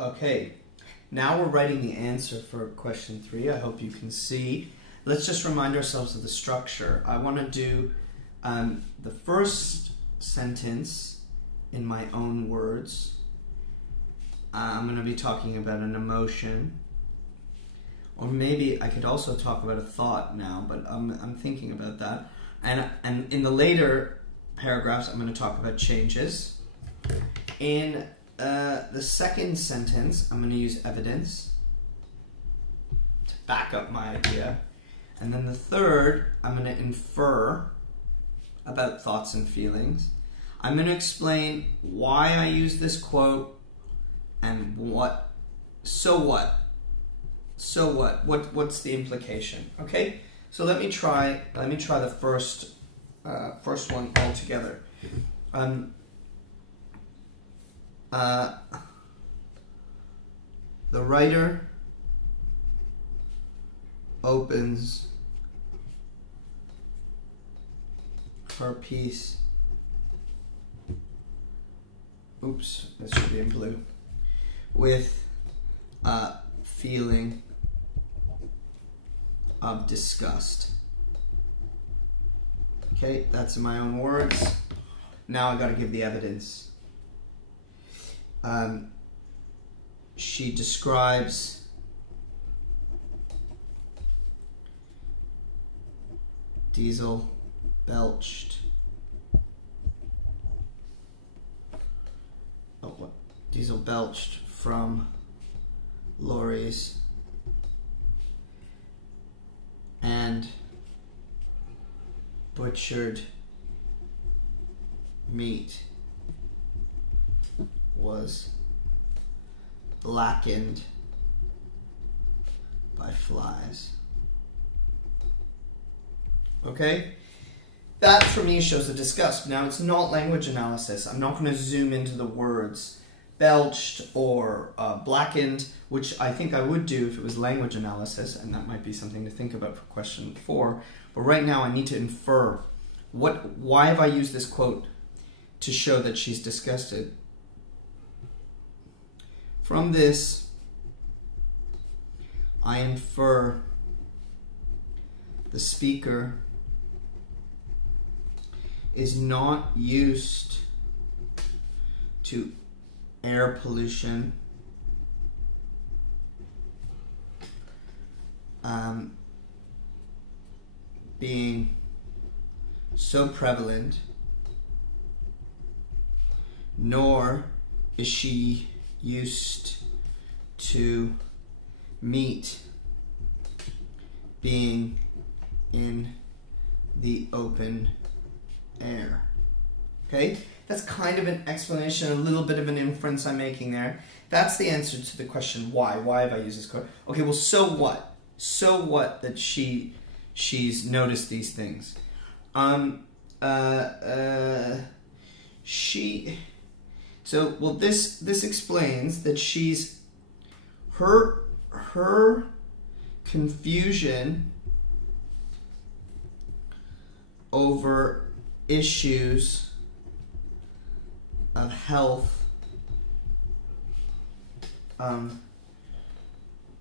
Okay, now we're writing the answer for question 3. I hope you can see. Let's just remind ourselves of the structure. I want to do the first sentence in my own words. I'm going to be talking about an emotion. Or maybe I could also talk about a thought now, but I'm thinking about that. And in the later paragraphs, I'm going to talk about changes. In the second sentence, I'm going to use evidence to back up my idea. And then the third, I'm going to infer about thoughts and feelings. I'm going to explain why I use this quote and what's the implication. Okay, so let me try the first one all together. The writer opens her piece. Oops, this should be in blue. With a feeling of disgust. Okay, that's in my own words. Now I gotta give the evidence. She describes diesel belched. Diesel belched from lorries and butchered meat was blackened by flies. Okay? That for me shows the disgust. Now it's not language analysis. I'm not going to zoom into the words belched or blackened, which I think I would do if it was language analysis, and that might be something to think about for question 4. But right now I need to infer why have I used this quote to show that she's disgusted. From this, I infer the speaker is not used to air pollution, being so prevalent, nor is she used to meat being in the open air. Okay? That's kind of an explanation, a little bit of an inference I'm making there. That's the answer to the question why. Why have I used this quote? Okay, well, so what? So what that she's noticed these things? This explains that she's her confusion over issues of health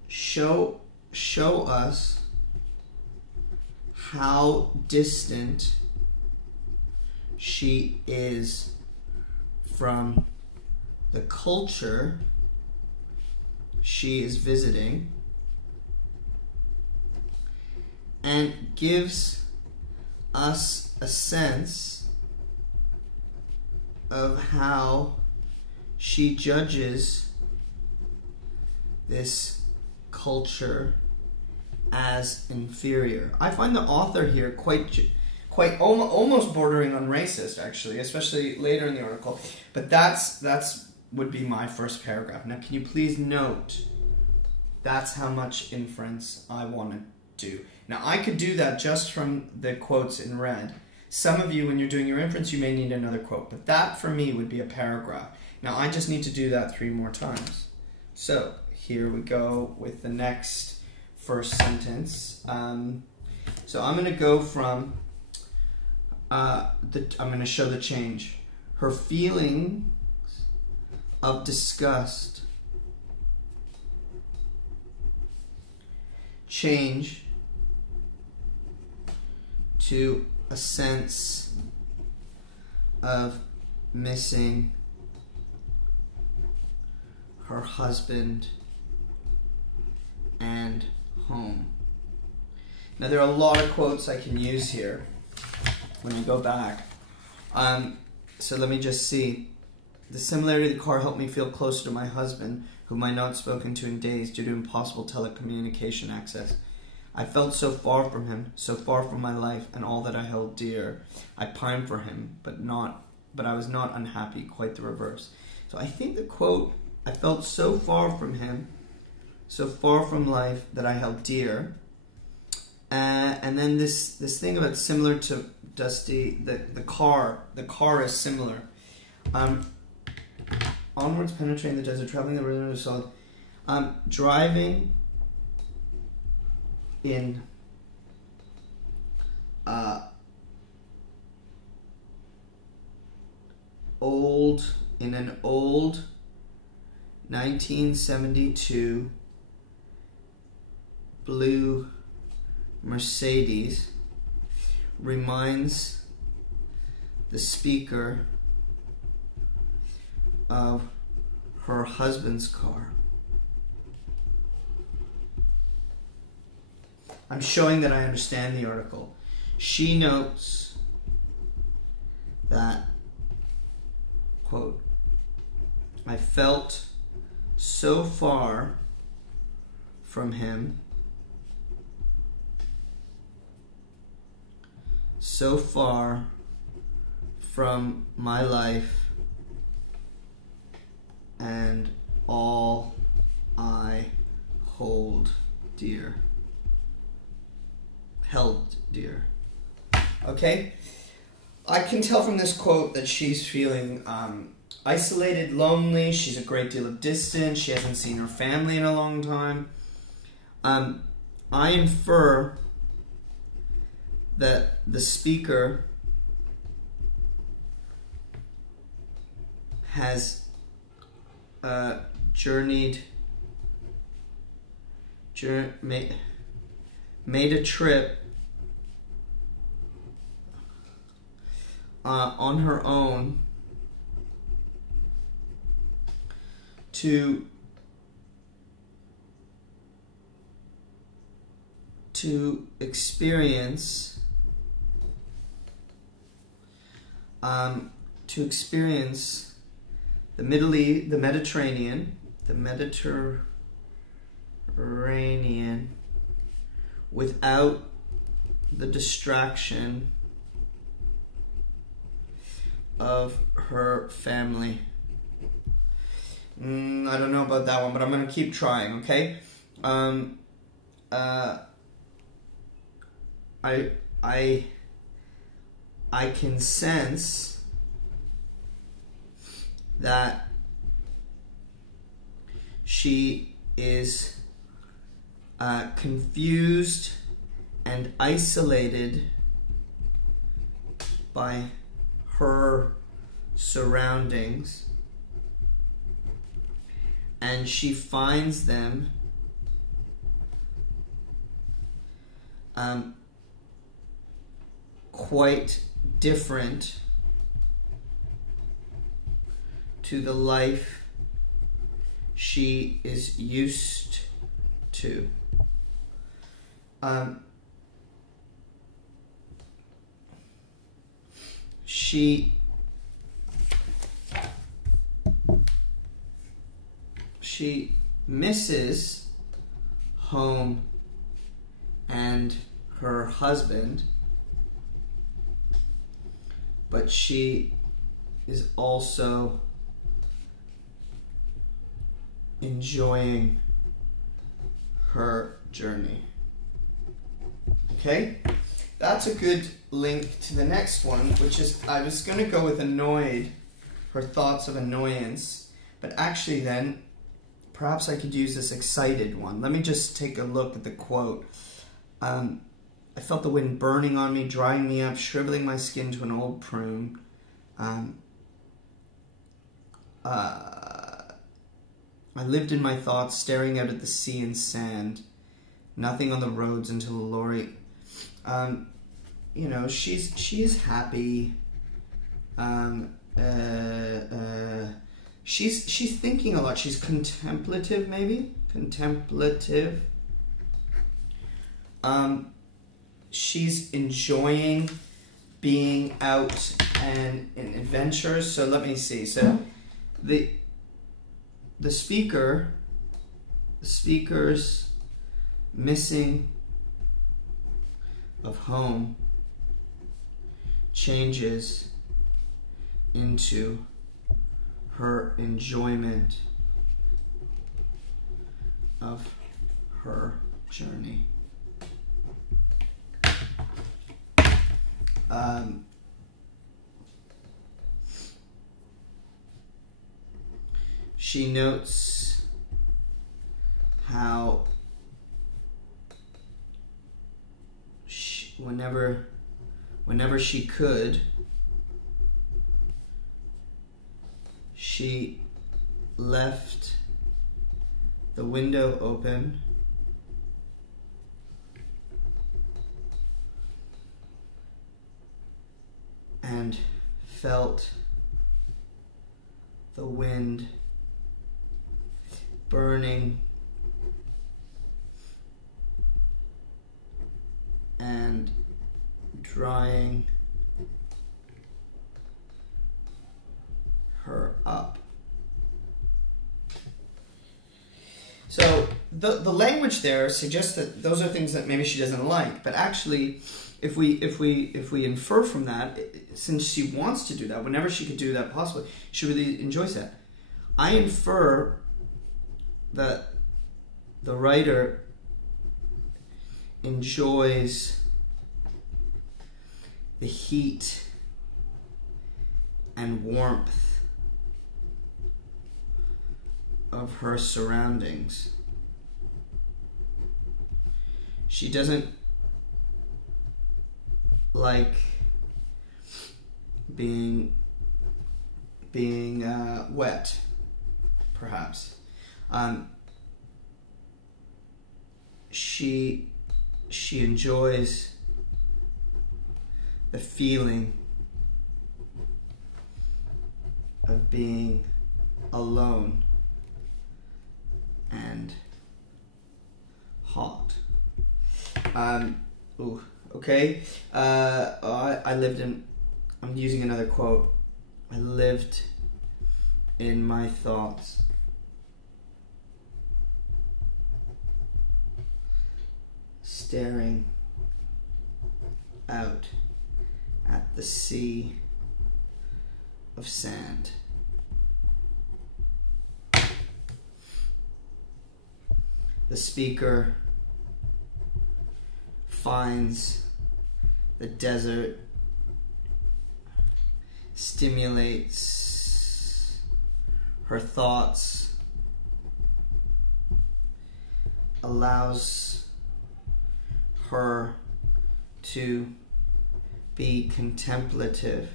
show us how distant she is from the culture she is visiting, and gives us a sense of how she judges this culture as inferior. I find the author here quite almost bordering on racist, actually, especially later in the article. But that's would be my first paragraph. Now, can you please note that's how much inference I want to do. Now, I could do that just from the quotes in red. Some of you, when you're doing your inference, you may need another quote, but that for me would be a paragraph. Now, I just need to do that 3 more times. So here we go with the next first sentence. So I'm going to go from, I'm going to show the change. Her feelings of disgust change to a sense of missing her husband and home. Now there are a lot of quotes I can use here when I go back. So let me just see. The similarity of the car helped me feel closer to my husband, whom I had not spoken to in days due to impossible telecommunication access. I felt so far from him, so far from my life and all that I held dear. I pined for him, but I was not unhappy, quite the reverse. So I think the quote, I felt so far from him, so far from life that I held dear. And then this thing about similar to Dusty, the car is similar. Onwards, penetrating the desert, traveling the river of solid. Driving in an old 1972 blue Mercedes reminds the speaker of her husband's car. I'm showing that I understand the article. She notes that, quote, I felt so far from him, so far from my life and all I hold dear. Held dear. Okay? I can tell from this quote that she's feeling isolated, lonely. She's a great deal of distance. She hasn't seen her family in a long time. I infer that the speaker has made a trip on her own to experience the Mediterranean without the distraction of her family. I don't know about that one, but I'm going to keep trying, okay? I can sense that she is confused and isolated by her surroundings, and she finds them quite different to the life she is used to. She misses home and her husband, but she is also enjoying her journey. Okay? That's a good link to the next one, which is, I was going to go with annoyed, her thoughts of annoyance, but actually then, perhaps I could use this excited one. Let me just take a look at the quote. I felt the wind burning on me, drying me up, shriveling my skin to an old prune. I lived in my thoughts, staring out at the sea and sand. Nothing on the roads until the lorry. You know, she is happy. She's thinking a lot. She's contemplative, maybe contemplative. She's enjoying being out and in adventures. So let me see. So the speaker's missing of home changes into her enjoyment of her journey. She notes how whenever she could, she left the window open and felt the wind burning and drying her up. So the language there suggests that those are things that maybe she doesn't like, but actually if we infer from that, since she wants to do that, whenever she could do that possibly, she really enjoys that. I infer that the writer enjoys the heat and warmth of her surroundings. She doesn't like being wet, perhaps. She enjoys the feeling of being alone and hot. Okay. I'm using another quote. I lived in my thoughts. Staring out at the sea of sand. The speaker finds the desert stimulates her thoughts, allows her to be contemplative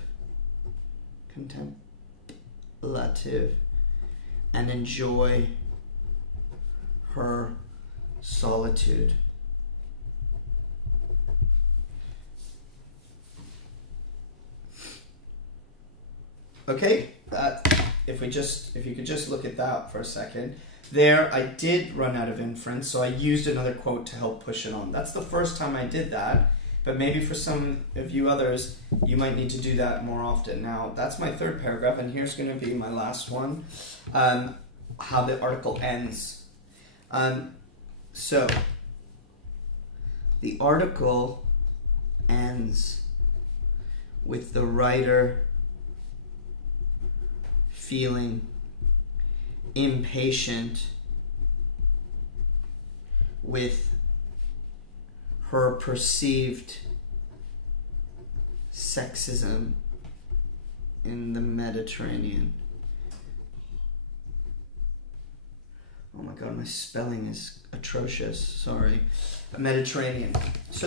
and enjoy her solitude. Okay, if you could just look at that for a second. There, I did run out of inference, so I used another quote to help push it on. That's the first time I did that, but maybe for some of you others, you might need to do that more often. Now, that's my third paragraph, and here's going to be my last one, how the article ends. So, the article ends with the writer feeling impatient with her perceived sexism in the Mediterranean. Oh my god, my spelling is atrocious, sorry. Mediterranean. So